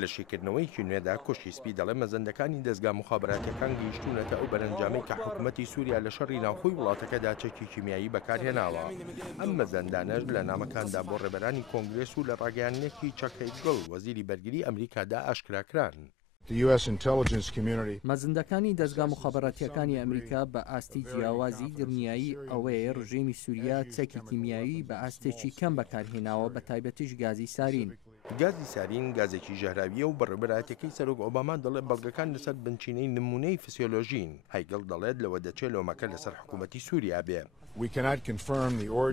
لە شێکردنەوەیکی نوێدا کۆشیسپی دەڵێ مەزەندەکانی دەستگا مخابراتیەکان گەیشتوونەتە ئەو بەرەنجامەی کە حکوومەتی سووریا لە شەڕی ناوخۆی وڵاتەکەدا چەکی کیمیایی بەکارهێناوە. ئەم مەزەندانەش لە نامەکاندا بۆ ڕێبەرانی کۆنگرێس و لە ڕاگەیاندنێکی چەک هەیگڵ وەزیری بەرگریی ئەمریکادا ئاشکراکران. مەزەندەکانی دەستگا مخابراتیەکانی ئەمریکا بە ئاستی جیاوازی دڵنیایی ئەوەیە ڕژێمی سووریا چەکی کیمیایی بە ئاستێکی کەم بەکارهێناوە بە تایبەتیش گازی سارین. گازی سارین گازێکی ژەهراویە و بەڕێبەرایەتەکەی سەرۆک ئۆباما دەڵێ بەڵگەکان لەسەر بنچینەی نمونەی فسیۆلۆژین. هەیگڵ دەڵێت لەوە دەچێت لۆمەکە لەسەر حکوومەتی سووریا بێ.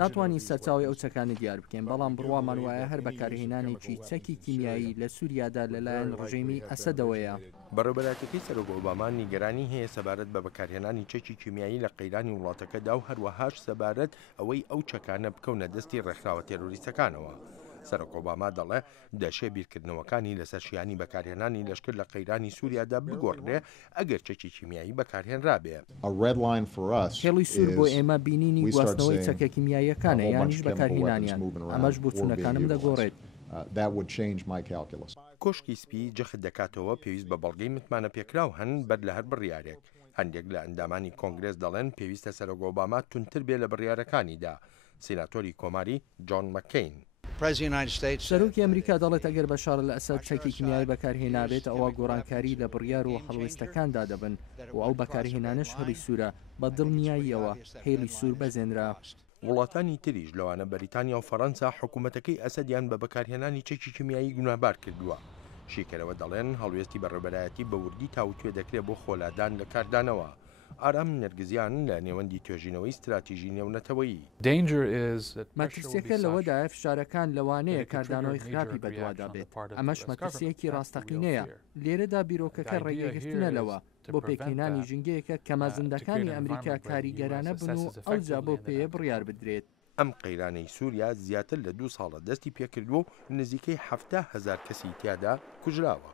ناتوانین سەرچاوی ئەو چەکانی دیار بکەین، بەڵام بڕوامان وایە هەر بەکارهێنانێکی چەکی کیمیایی لە سووریادا لەلایەن ڕژێمی ئەسەدەوەیە. بەڕێبەرایەتەکەی سەرۆک ئۆباما نیگەرانی هەیە سەبارەت بە بەکارهێنانی چەکی کیمیایی لە قەیرانی وڵاتەکەدا و هەروەهاش سەبارەت ئەوەی ئەو چەکانە بکەونە دەستی ڕێکخراوە تێرۆریستەکانەوە. سەرۆک ئۆباما دەڵێ دەشێ بیرکردنەوەکانی لەسەر شیانی بەکارهێنانی لەشکر لە قەیرانی سووریادا بگۆڕێ ئەگەر چەکی کیمیایی بەکارهێنرابێ. هێڵی سوور بۆ ئێمە بینینی گواستنەوەی چەکە کیمیاییەکانە یانیش بەکارهێنانیان، ئەمەش بۆ چوونەکانم دەگۆڕێت. کۆشکی سپی جەخت دەکاتەوە پێویست بە بەڵگەی متمانە پێکراو هەن بەر لە هەر بڕیارێک. هەندێک لە ئەندامانی کۆنگرێس دەڵێن پێویستە سەرۆک ئۆباما تونتر بێ لە بڕیارەکانیدا. سیناتۆری کۆماری جۆن مەککەین سەرۆکی ئەمریکا دەڵێت ئەگەر بەشار لە ئەسەد چەکی کیمیایی بەکارهێنابێت ئەوە گۆڕانکاری لە بڕیار و هەڵوێستەکاندا دەبن و ئەو بەکارهێنانش هەڵی سوورە بە دڵنیاییەوە هێڵی سوور بەزێنرا. وڵاتانی تریش لەوانە بەریتانیا و فەڕەنسا حکوومەتەکەی ئەسەدیان بە بەکارهێنانی چەکی کیمیایی گونابار کردووە. شیکەرەوە دەڵێن هەڵوێستی بەڕێبەرایەتی بە وردی تاوتوێ دەکرێت بۆ خۆلادان لە کاردانەوە. ئارام نەرگزیان لە نێوەندی توێژینەوەی استراتیژی نێونەتەوەیی. مەترسیەکە لەوەدایە فشارەکان لەوانەیە کاردانەوەی خراپی بەدوادا بێت. ئەمەش مەترسیەکی ڕاستەقینەیە. لێرەدا بیرۆکەکە ڕێگەگرتنە لەوە بۆ پێکهێنانی ژنگەیەکە کە مەزەندەکانی ئەمریکا کاریگەرانە بن و ئەوجا بۆ پێیە بڕیار بدرێت. ئەم قەیرانەی سووریا زیاتر لە 2 ساڵە دەستی پێکردووە و نزیکەی 70,000 کەسی تیادا کوژراوە.